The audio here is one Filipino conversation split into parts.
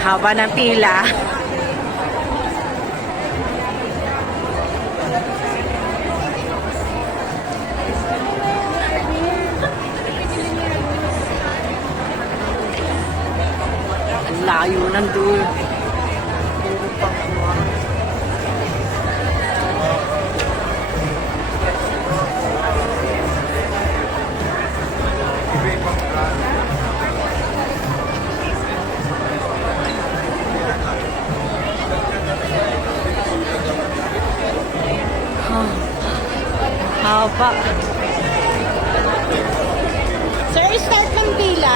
Haba ng pila. Ang layo ng dulo. Haba. Sir, start ng pila.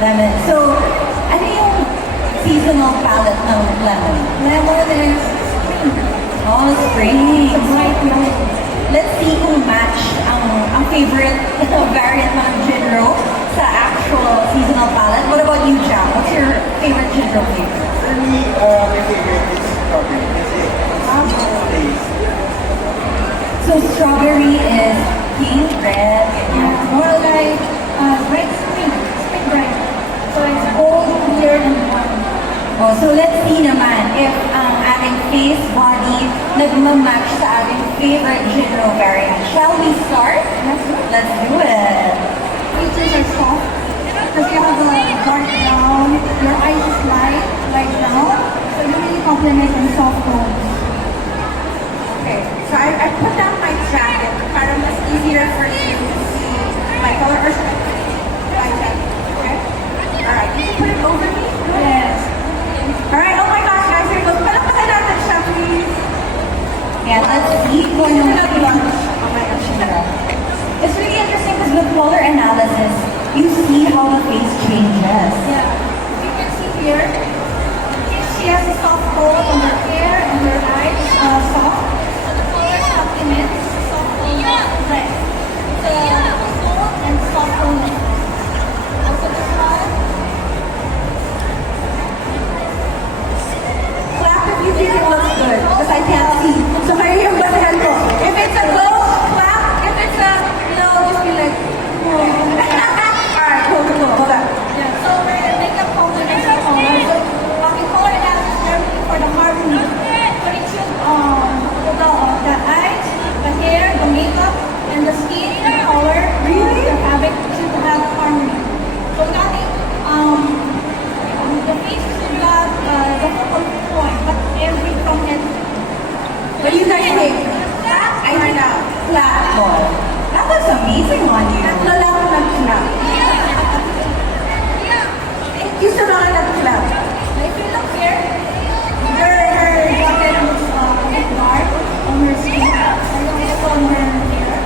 Lemon. So, ano yung seasonal palette ng lemon? Lemon is spring. Oh, spring. White lemon. Let's see kung match ang favorite variant ng Jinro sa actual seasonal palette. What about you, Jam? What's your favorite Jinro flavor? For me, my favorite is strawberry. So, strawberry is pink, red, and more like bright spring. Spring bright. So, it's cold, clear, and warm. Oh, so let's see naman if ang ating face, body, nagmamatch sa ating favorite Jinro variant. Shall we start? Let's do it. Features are soft because you have a dark brown, your eyes is light brown, so you really complement in soft tones. Okay, so I put down my jacket para mas easier for you to see my color or my jacket. Okay? Alright, you can put it over me? Yes. Alright, oh my gosh, guys, here goes. Palakpakan natin siya, please. Yeah, let's see kung yung It's really interesting because with color analysis, you see how the face changes. Yeah. You can see here, she has a soft coat on her hair and her eyes, soft. So the color supplements soft tone red. It's a cold and soft tone. Also this one. Clap if you think it looks good, because I can't see. So maybe yung batahan ko. If it's a go, clap. If it's a no, just be like, Alright, cool. Hold on. Yeah, so we're makeup complements the color. So in color analysis, we're looking for the harmony. But it should the eyes, the hair, the makeup, and the skin, the color, Really? the fabric should have harmony. So nothing, the face should not the focal point, but every from end. What do you guys think? I think flat ball. That looks amazing on you. Tatlo lang ang nag-clap. Thank you sa mga nag-clap. If you look here, her jacket looks a bit dark on her skin, and also on her hair.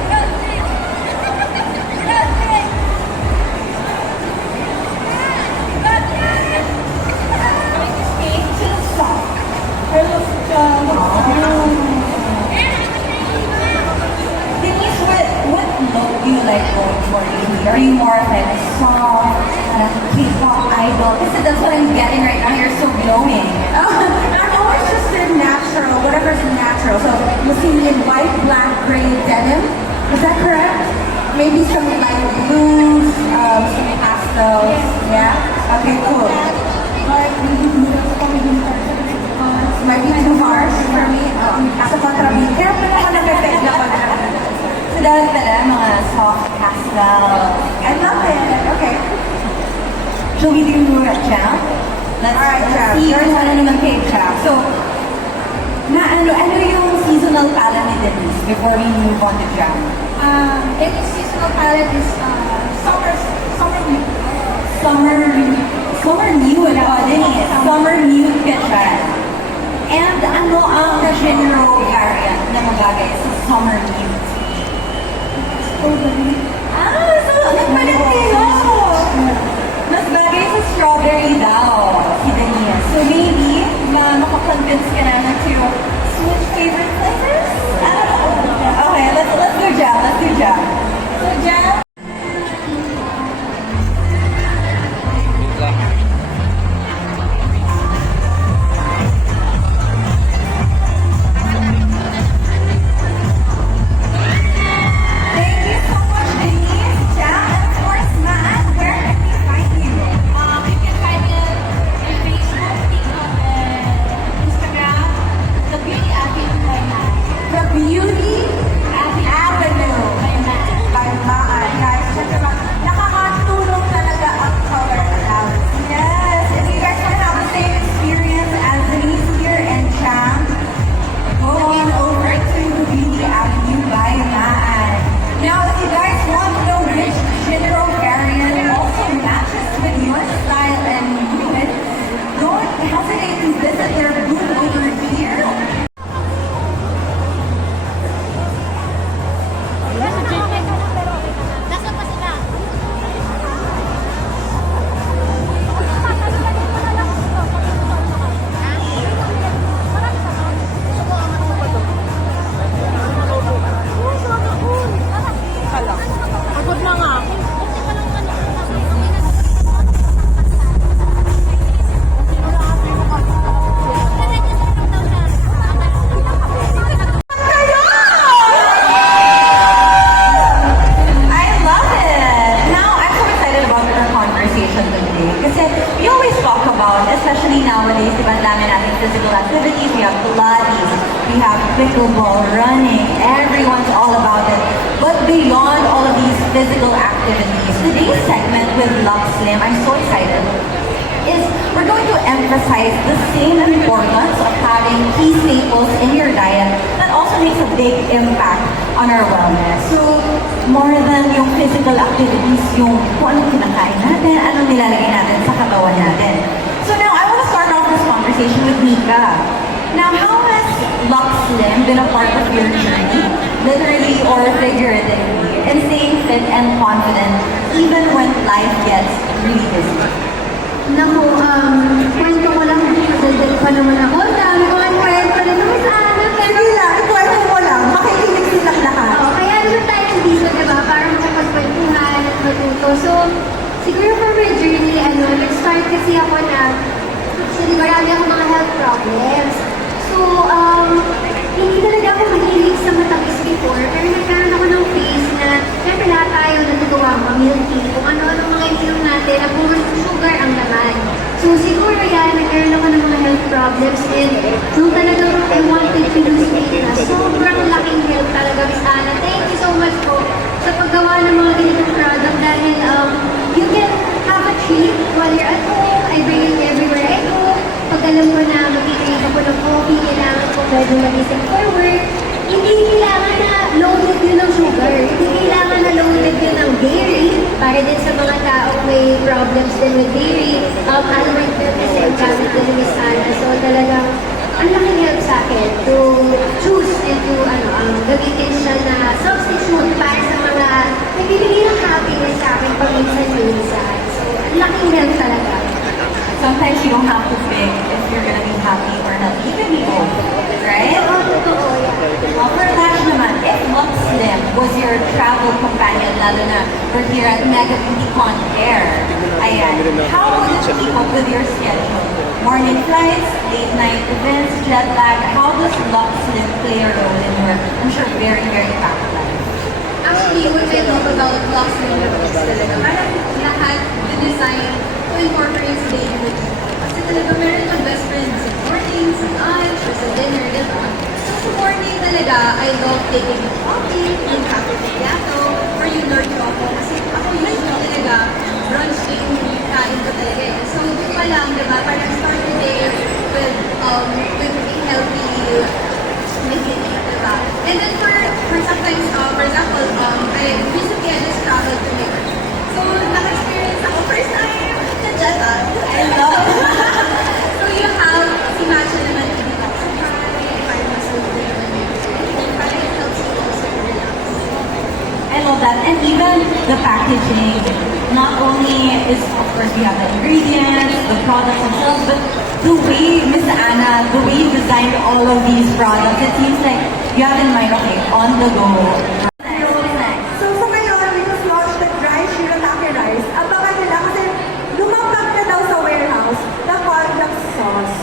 Denise, what look do you like going for usually? Are you more of like a soft, K-pop idol? Kasi that's what I'm getting right now. You're so glowing. I'm always just in natural, whatever's natural. So you'll see me in white, black, gray denim. Is that correct? Maybe some light blues, some pastels. Yeah? Okay, cool. Might be too harsh for me. Sa kontrabid. Kaya pala ako nag-effect ako na. So dahil pala, mga soft pastel. I love it. Okay. Shall we do Jam? Let's see kung ano naman kay Jam. So, ano yung seasonal palette ni Denise before we move on to Jam? Any seasonal palette is summer new. Summer nude. Denise. Summer nude ka siya. And ano ang Jinro variant na magagay sa summer nude? Strawberry. So nagpalit kayo! Mas bagay sa strawberry daw si Denise. So maybe, makakonvince ka na to switch favorite flavors? I don't know. Okay, let's do Jam. So Jam, thank you so talk about, especially nowadays, di ba, ang dami natin physical activities, we have Pilates, we have pickleball, running, everyone's all about it. But beyond all of these physical activities, today's segment with Lux Slim, I'm so excited, is we're going to emphasize the same importance of having key staples in your diet that also makes a big impact on our wellness. So, more than yung physical activities, yung kung anong kinakain natin, anong nilalagay natin sa katawan natin. So now, I want to start off this conversation with Mika. Now, how has Lux Slim been a part of your journey, literally or figuratively, in staying fit and confident even when life gets really busy? Naku, kwento ko lang, madaldal pa naman ako. Dami ko ang kwento na naman sa anak. Pero, Sige lang, ikwento mo lang. Makikinig silang lahat. kaya naman tayo dito, diba? Para makapagkwentuhan at matuto. So, siguro for my journey, nag-start kasi ako na, actually, marami akong mga health problems. So, hindi talaga ako mahilig sa matamis before, pero nagkaroon ako ng phase na, syempre lahat tayo natutuwa milk tea, kung ano-ano mga ininom natin, na puro sugar ang laman. So, siguro yan, nagkaroon ako ng mga health problems, and nung talagang I wanted to lose weight na, sobrang laking help talaga, Miss Ana. Thank you so much po sa paggawa ng mga ganitong product dahil you can have a treat while you're at home. I bring it everywhere I go. Pag alam ko na mag-i-crave ako ng coffee, kailangan ko pwede mag-isip for work. Hindi kailangan na loaded yun ng sugar. Hindi kailangan na loaded yun ng dairy. Para din sa mga taong may problems din with dairy. Almond milk kasi ang gamit din ni Miss Ana. So talagang ang laking help sa akin to choose and to gamitin siya na substitute para sa mga nagbibigay ng happiness sa akin paminsan-minsan. So ang laking help talaga. Sometimes you don't have to pick if you're gonna be happy or not. You can be both, right? Oo, totoo yan. For Lash naman, if Lux Slim was your travel companion, lalo na we're here at Mega BeautyCon Air, ayan, how would it keep up with your schedule? Morning flights, late night events, jet lag, how does Lux Slim play a role in your, I'm sure, very, very packed life? Actually, what I love about Lux Slim is talaga parang lahat the-design to incorporate sa daily routine. Kasi talaga meron kang best friends sa morning, sa lunch, or sa dinner, diba? So sa morning talaga, I love taking a coffee, yung cafe macchiato, or yung dark chocolate. Kasi ako usually talaga, brunch yung kain ko talaga eh. So doon pa lang, diba? Parang start the day with a healthy living, diba? And then for sometimes, for example, I recently just traveled to New York. So, naka-experience ako first time na jet lag. I love So, you have si Matcha naman to detoxify, para masulog naman yung para it helps you also relax. I love that. And even the packaging, not only is, of course, we have the ingredients, the products themselves, but the way, Miss Ana, the way you designed all of these products, it seems like you have in mind, okay, on the go. So sa ngayon, we just launched the dry shirataki rice. Abangan nila kasi lumapag na daw sa warehouse na konjac sauce.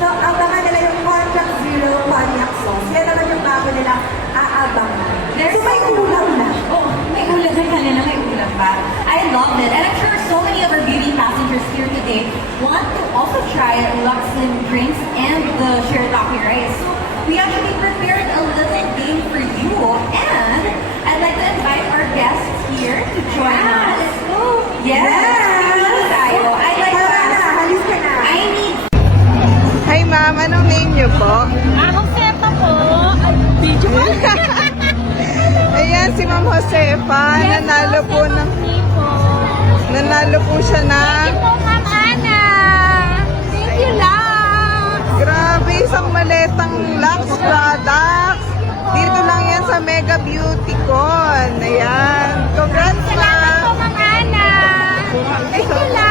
So abangan nila yung konjac zero konjac sauce. Yan naman yung bago nila aabangan. So may ulam na. Oh, may ulam na kanina, may ulam pa. I loved it. And I'm sure so many of our beauty passengers here today want to also try Lux Slim drinks and the shirataki rice. So we actually prepared a little game for you. And I'd like to invite our guests here to join us. Yes! Tayo. I'd like to ask, Halika na. I need Hi ma'am, anong name niyo po? Josefa po. Video po. Ayan, si Ma'am Josefa, nanalo po siya ng po, Ma'am Ana. Thank you lang. grabe, isang maletang Lux products. Dito lang yan sa Mega BeautyCon. Ayan, congrats Salamat po, ma'am. Ma'am Ana. Thank you lang.